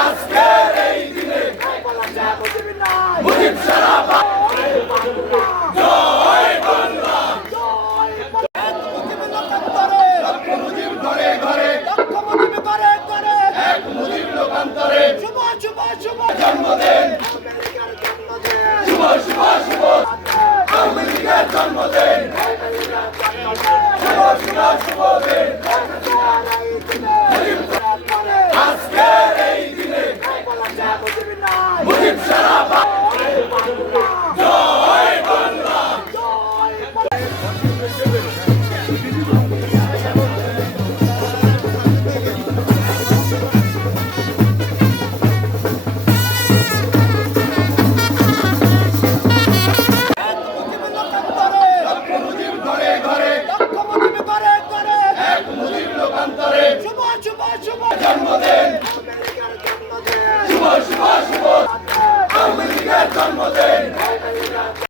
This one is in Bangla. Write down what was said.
আজকের এই দিনে মুজিব সারা মুজিব